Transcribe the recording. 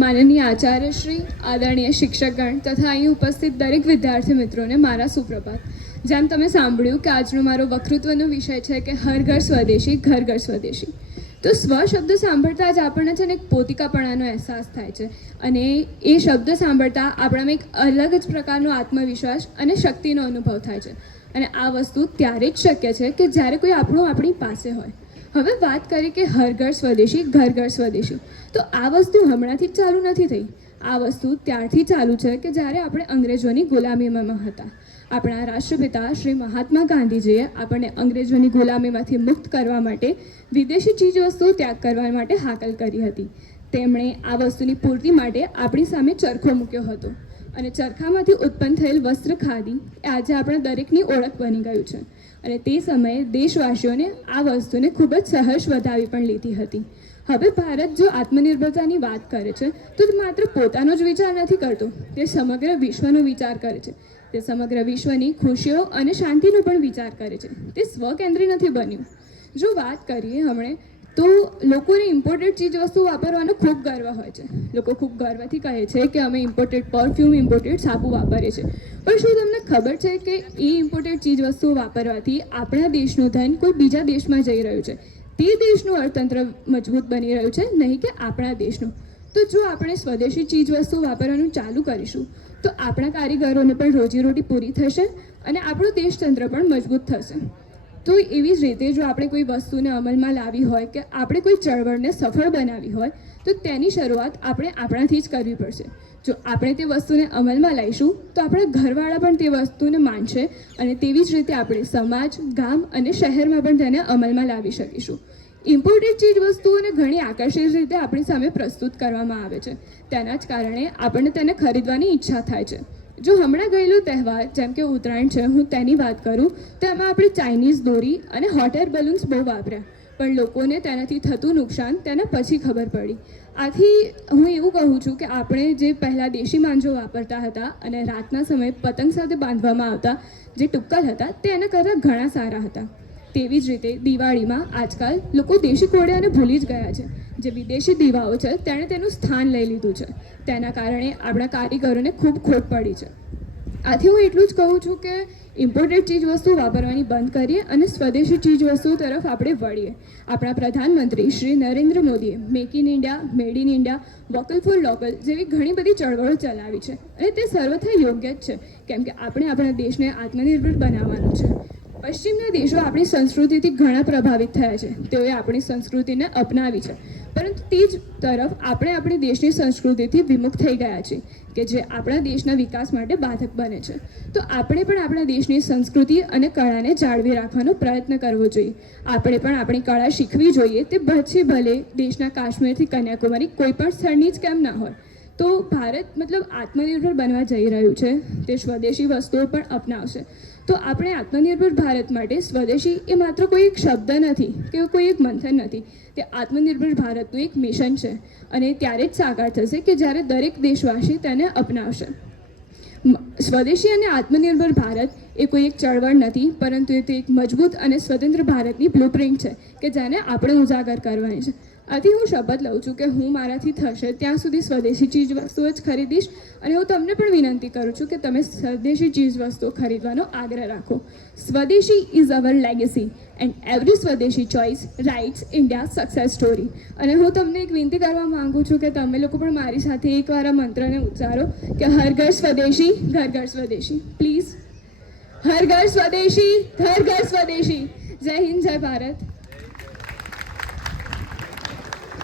માનનીય આચાર્યશ્રી, આદરણીય શિક્ષકગણ તથા અહીં ઉપસ્થિત દરેક વિદ્યાર્થી મિત્રોને મારા સુપ્રભાત. જેમ તમે સાંભળ્યું કે આજનો મારો વક્તૃત્વનો વિષય છે કે હર ઘર સ્વદેશી, ઘર ઘર સ્વદેશી. તો સ્વ શબ્દ સાંભળતા જ આપણને છે ને એક પોતિકાપણાનો અહેસાસ થાય છે અને એ શબ્દ સાંભળતા આપણામાં એક અલગ જ પ્રકારનો આત્મવિશ્વાસ અને શક્તિનો અનુભવ થાય છે. અને આ વસ્તુ ત્યારે જ શક્ય છે કે જ્યારે કોઈ આપણી પાસે હોય. હવે વાત કરીએ કે હર ઘર સ્વદેશી, ઘર ઘર સ્વદેશી. તો આ વસ્તુ હમણાંથી જ ચાલુ નથી થઈ. આ વસ્તુ ત્યારથી ચાલુ છે કે જ્યારે આપણે અંગ્રેજોની ગુલામીમાં હતા. આપણા રાષ્ટ્રપિતા શ્રી મહાત્મા ગાંધીજીએ આપણને અંગ્રેજોની ગુલામીમાંથી મુક્ત કરવા માટે વિદેશી ચીજવસ્તુઓ ત્યાગ કરવા માટે હાકલ કરી હતી. તેમણે આ વસ્તુની પૂર્તિ માટે આપણી સામે ચરખો મૂક્યો હતો અને ચરખામાંથી ઉત્પન્ન થયેલ વસ્ત્ર ખાદી આજે આપણા દરેકની ઓળખ બની ગયું છે. અને તે સમયે દેશવાસીઓને આ વસ્તુને ખૂબ જ સહર્ષ વધાવી પણ લીધી હતી. હવે ભારત જો આત્મનિર્ભરતાની વાત કરે છે તો તે માત્ર પોતાનો જ વિચાર નથી કરતો, તે સમગ્ર વિશ્વનો વિચાર કરે છે. તે સમગ્ર વિશ્વની ખુશીઓ અને શાંતિનો પણ વિચાર કરે છે. તે સ્વકેન્દ્રી નથી બન્યું. જો વાત કરીએ હમણે તો લોકોને ઇમ્પોર્ટેડ ચીજવસ્તુ વાપરવાનો ખૂબ ગર્વ હોય છે. લોકો ખૂબ ગર્વથી કહે છે કે અમે ઇમ્પોર્ટેડ પરફ્યુમ, ઇમ્પોર્ટેડ સાબુ વાપરીએ છીએ. પણ શું તમને ખબર છે કે એ ઇમ્પોર્ટેડ ચીજવસ્તુઓ વાપરવાથી આપણા દેશનું ધન કોઈ બીજા દેશમાં જઈ રહ્યું છે? તે દેશનું અર્થતંત્ર મજબૂત બની રહ્યું છે, નહીં કે આપણા દેશનું. તો જો આપણે સ્વદેશી ચીજવસ્તુઓ વાપરવાનું ચાલુ કરીશું તો આપણા કારીગરોને પણ રોજીરોટી પૂરી થશે અને આપણું દેશતંત્ર પણ મજબૂત થશે. તો એવી જ રીતે જો આપણે કોઈ વસ્તુને અમલમાં લાવી હોય કે આપણે કોઈ ચળવળને સફળ બનાવી હોય તો તેની શરૂઆત આપણે આપણાથી જ કરવી પડશે. જો આપણે તે વસ્તુને અમલમાં લાવીશું તો આપણા ઘરવાળા પણ તે વસ્તુને માનશે અને તેવી જ રીતે આપણે સમાજ, ગામ અને શહેરમાં પણ તેને અમલમાં લાવી શકીશું. ઇમ્પોર્ટેડ ચીજ વસ્તુઓને ઘણી આકર્ષક રીતે આપણી સામે પ્રસ્તુત કરવામાં આવે છે. તેના જ કારણે આપણને તેને ખરીદવાની ઈચ્છા થાય છે. જો હમણાં ગયેલો તહેવાર જેમ કે ઉત્તરાયણ છે, હું તેની વાત કરું તો એમાં આપણે ચાઇનીઝ દોરી અને હોટ એર બલૂન્સ બહુ વાપર્યા, પણ લોકોને તેનાથી થતું નુકસાન તેના પછી ખબર પડી. આથી હું એવું કહું છું કે આપણે જે પહેલાં દેશી માંજો વાપરતા હતા અને રાતના સમયે પતંગ સાથે બાંધવામાં આવતા જે ટુક્કલ હતા તે એના કરતાં ઘણા સારા હતા. તેવી જ રીતે દિવાળીમાં આજકાલ લોકો દેશી કોડિયાને ભૂલી જ ગયા છે. જે વિદેશી દીવાઓ છે તેણે તેનું સ્થાન લઈ લીધું છે. તેના કારણે આપણા કારીગરોને ખૂબ ખોટ પડી છે. આથી હું એટલું જ કહું છું કે ઇમ્પોર્ટેડ ચીજવસ્તુઓ વાપરવાની બંધ કરીએ અને સ્વદેશી ચીજવસ્તુઓ તરફ આપણે વળીએ. આપણા પ્રધાનમંત્રી શ્રી નરેન્દ્ર મોદીએ make in India, made in India, vocal for local જેવી ઘણી બધી ચળવળો ચલાવી છે અને તે સર્વથા યોગ્ય જ છે, કેમ કે આપણે આપણા દેશને આત્મનિર્ભર બનાવવાનો છે. પશ્ચિમના દેશો આપણી સંસ્કૃતિથી ઘણા પ્રભાવિત થયા છે. તેઓએ આપણી સંસ્કૃતિને અપનાવી છે, પરંતુ તે જ તરફ આપણે આપણી દેશની સંસ્કૃતિથી વિમુખ થઈ ગયા છીએ કે જે આપણા દેશના વિકાસ માટે બાધક બને છે. તો આપણે પણ આપણા દેશની સંસ્કૃતિ અને કળાને જાળવી રાખવાનો પ્રયત્ન કરવો જોઈએ. આપણે પણ આપણી કળા શીખવી જોઈએ. તે પછી ભલે દેશના કાશ્મીરથી કન્યાકુમારી કોઈ પણ સ્થળની જ કેમ ના હોય. તો ભારત આત્મનિર્ભર બનવા જઈ રહ્યું છે. તે સ્વદેશી વસ્તુઓ પણ અપનાવશે. તો આપણે આત્મનિર્ભર ભારત માટે સ્વદેશી એ માત્ર કોઈ એક શબ્દ નથી કે કોઈ એક મંથન નથી. તે આત્મનિર્ભર ભારતનું એક મિશન છે અને ત્યારે જ સાકાર થશે કે જ્યારે દરેક દેશવાસી તેને અપનાવશે. સ્વદેશી અને આત્મનિર્ભર ભારત એ કોઈ એક ચળવળ નથી, પરંતુ તે એક મજબૂત અને સ્વતંત્ર ભારતની બ્લુપ્રિન્ટ છે કે જેને આપણે ઉજાગર કરવાની છે. આથી હું શપથ લઉં છું કે હું મારાથી થશે ત્યાં સુધી સ્વદેશી ચીજ વસ્તુઓ જ ખરીદીશ અને હું તમને પણ વિનંતી કરું છું કે તમે સ્વદેશી ચીજ વસ્તુઓ ખરીદવાનો આગ્રહ રાખો. Swadeshi is our legacy and every swadeshi choice writes India success story. અને હું તમને એક વિનંતી કરવા માંગુ છું કે તમે લોકો પણ મારી સાથે એકવાર આ મંત્રને ઉચ્ચારો કે હર ઘર સ્વદેશી, ઘર ઘર સ્વદેશી. પ્લીઝ, હર ઘર સ્વદેશી, ઘર ઘર સ્વદેશી. જય હિન્દ, જય ભારત.